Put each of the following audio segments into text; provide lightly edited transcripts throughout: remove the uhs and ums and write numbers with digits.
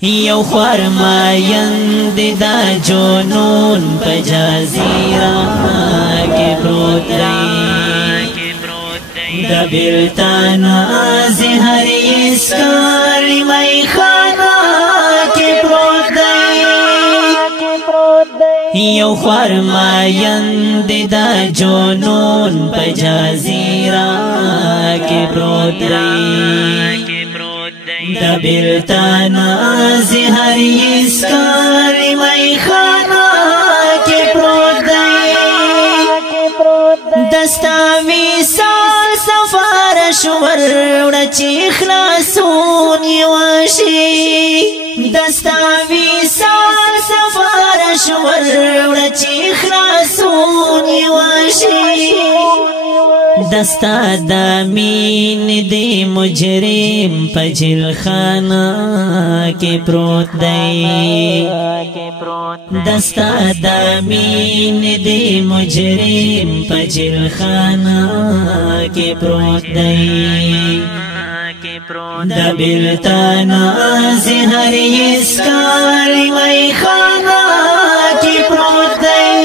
یو خرمایند دا جنون پا جزیرہ کی پروت دی دا بلتان زہر اسکاری مئی خانہ کی پروت دی یو خرمایند دا جنون پا جزیرہ کی پروت دی دا بلتان زہر اسکاری مئی خانہ کی پروت دی دستا ویسال سفارش ورڑا چی خلاصون یواشی دستا ویسال سفارش ورڑا چی خلاصون یواشی دستا دامین دی مجرم پجل خانہ کی پروت دی دستا دامین دی مجرم پجل خانہ کی پروت دی دا بلتان زہر اسکاری مئی خانہ کی پروت دی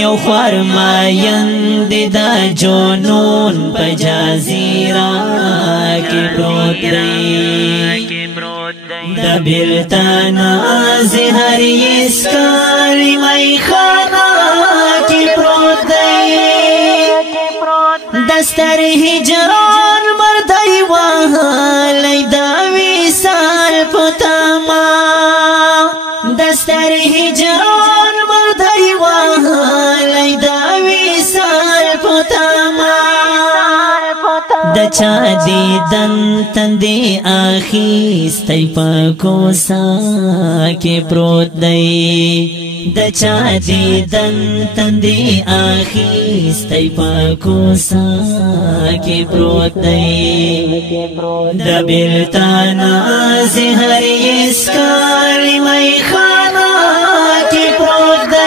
یو خرمایند دا جنون پا جزیرہ کی پروت دی دا بلتان زہر اسکاری مئی خانہ کی پروت دی دستر ہجران مردائی وہاں لیدا ویسال پتاما دستر ہجران مردائی وہاں لیدا ویسال پتاما دچا دیدن تندی آخیستی پاکو سا کی پروت دی دچا دیدن تندی آخیستی پاکو سا کی پروت دی دا بلتان زہر اسکاری مئی خانہ کی پروت دی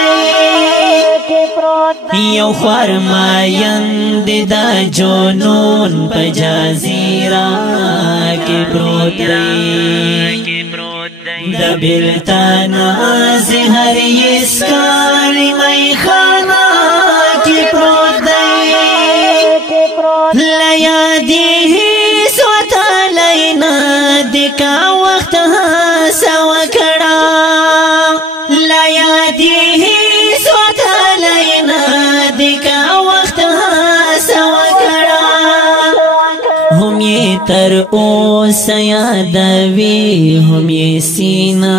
یو خرمایند دا جنون پا جزیرہ کی پروت دی دا بلتان زہر اسکاری مئی خانہ کی پروت دی لیادی ہی سوتا لینا دکا وقت سوا کڑا لیادی ہی سوتا لینا دکا وقت سوا کڑا ہم یہ تر او سیادوی ہم یہ سینہ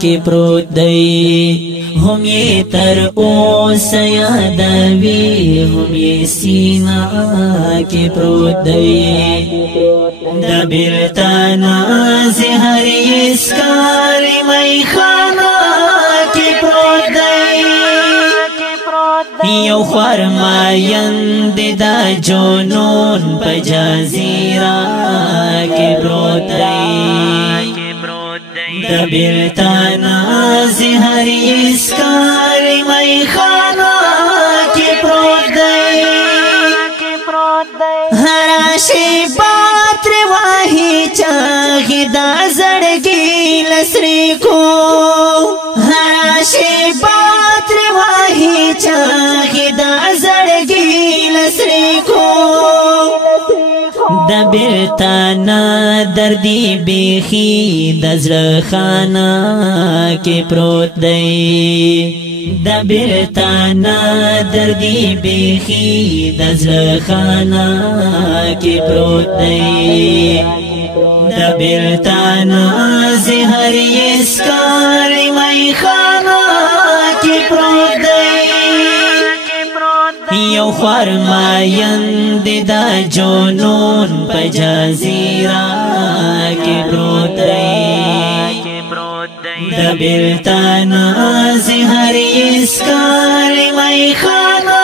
کی پروت دی ہم یہ تر او سیادوی ہم یہ سینہ کی پروت دی دا بلتان زہر اسکاری مئی خانہ کی پروت دی یو خرمایند دا جنون پا جزیرہ کی پروت دی دا بلتان زہر اسکاری مئی خانہ کی پروت دی ہراشی بات رواہی چاہی دا زڑگی لسری کو ہراشی بات رواہی چاہی دا زڑگی لسری کو دا بلتان دردی بیخی دزر خانہ کی پروت دی دا بلتان دردی بیخی دزر خانہ کی پروت دی دا بلتان زہر اسکاری مئی خانہ کی پروت دی یو خرمایند دا جنون پا جزیرہ کی پروت دی دا بلتان زہر اسکاری مئی خانہ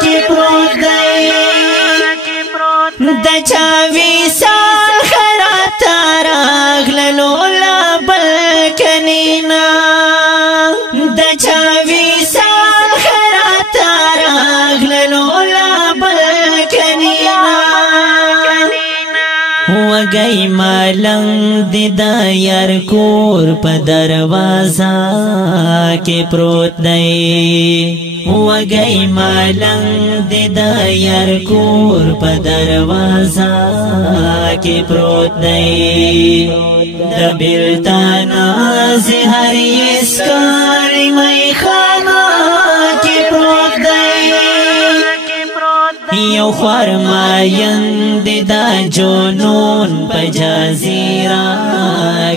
کی پروت دی دچا ویسال خراتا راغللو لابلکنینا دچا ویسال خراتا راغللو لابلکنینا وگئی ما ملنګ د یار کور په دروازه کې پروت دی وګي ملنګ د یار کور په دروازه کې پروت دی د بیلتان زهر اسکار مې خانه کې پروت دی یو خرماین د جنون په جزیره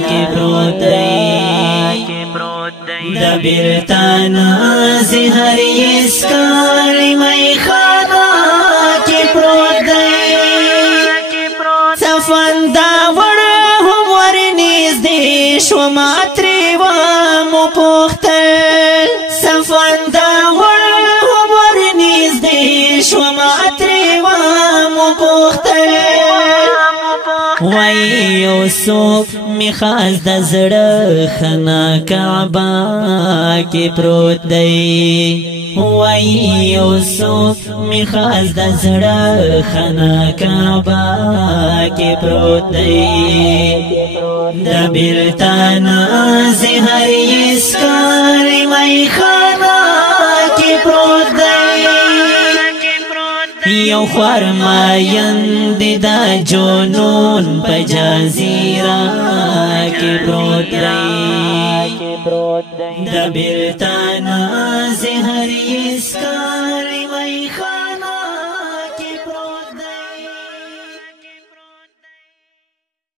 کې پروت دی د بیلتان زهر اسکار مې خانه کې پروت دی صفندا وړ هم ورنږدې شوم ترې ومو پوښتل صفندا وړ هم ورنږدې شوم ترې ومو پوښتل وای یو څوک مې خاص د زړه خنا کعبه کې پروت دی وای یو څوک مې خاص د زړه خنا کعبه کې پروت دی د بیلتان زهر اسکار مې خانه کې پروت دی یو خرماین د جنون په جزیره کې پروت دی د بیلتان زهر اسکار